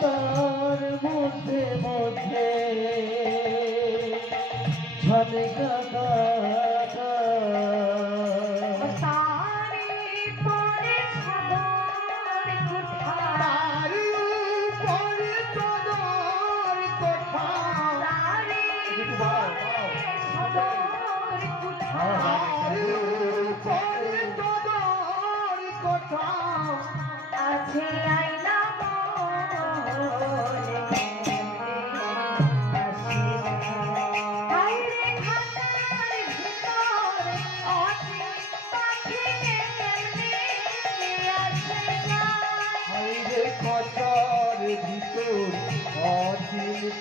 তার মধ্যে মধ্যে ঝলকা আছে আইনা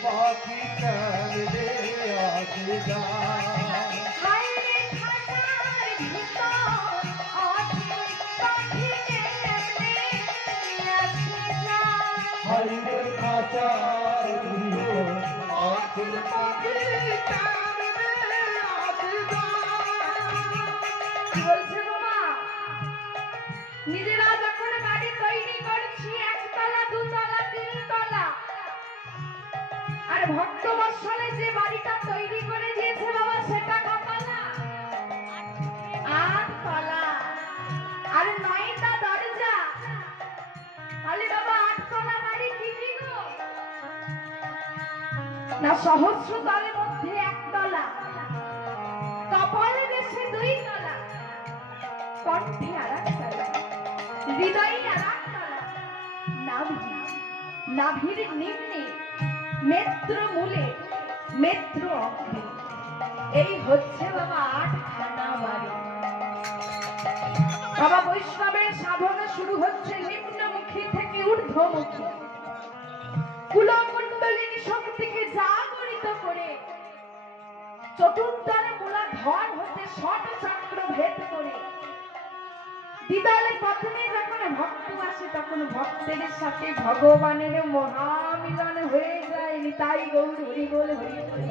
পাখি কাঁদে আসে হাইরে খাঁচার ভিতর অখিল পাখি কাঁদে আসে কি বলছে বাবা? নিজেরা যখন বাড়ি তৈরি করছি, একতলা দুতলা তিনতলা, আর ভক্তবৎসলে যে বাড়িটা তৈরি করে দিয়েছে বাবা সেটা কতলা? 8 তলা আর 9টা দরজা। তাহলে বাবা 8 তলা বাড়ি কি গো? না সহস্র তলের মধ্যে 1 তলা, কপালে দেশে 2 তলা, কণ্ঠে আর 1 তলা, হৃদয়ে আর 1 তলা, নাভির নিম্নে মেত্র মূলে মেত্র অগ্রে, এই হচ্ছে বাবা 8খানা বাড়ি। বাবা বৈষ্ণবের সাধনা শুরু হচ্ছে নিম্নমুখী থেকে ঊর্ধ্বমুখী, কুলকুণ্ডলিনী শক্তিকে জাগরিত করে চতুর্দলে মূলাধর হতে ষট চক্র ভেদ করে দ্বিদলে পথনে যখন ভক্ত আসে তখন ভক্তের সাথে ভগবানের মহামিলন হয়ে যায়। নিতাই গৌর হরি বল হরি বল।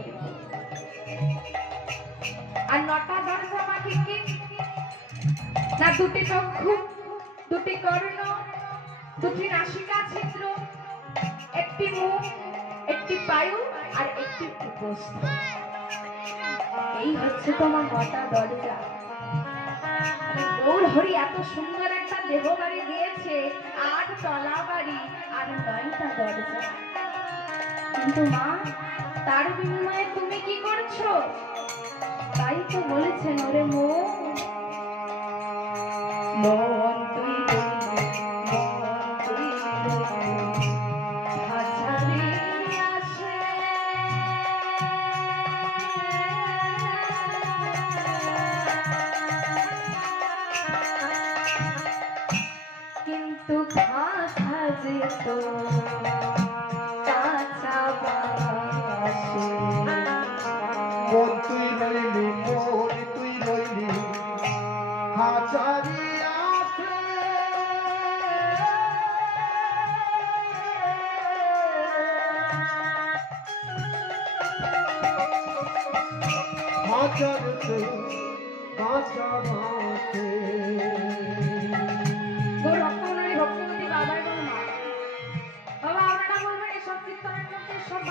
আর 9টা দরজা বাকি কি? না 2টি চক্ষু, 2টি কর্ণ, 2টি নাসিকা ছিদ্র, 1টি মুখ, 1টি পায়ু আর 1টি উপস্থ। এই হচ্ছে তোমার 9টা দরজা। গৌর হরি এত সুন্দর একটা দেহ বাড়ি দিয়েছে, 8 তলা বাড়ি আর 9টা দরজা। কিন্তু মা, তার বিনিময়ে তুমি কি করছো? তাই তো বলেছেন, ওরে মন তুই কিন্তু খাঁচা যেত কাঁচা বাসে। মন তুই রইলি, মন তুই রইলি খাঁচারি আছে। খাঁচারতে কাঁচা বাসে। ভক্তমতী বাবাই বল মা। বাবা আপনারা বলবেন এসব কীর্তনের মধ্যে সব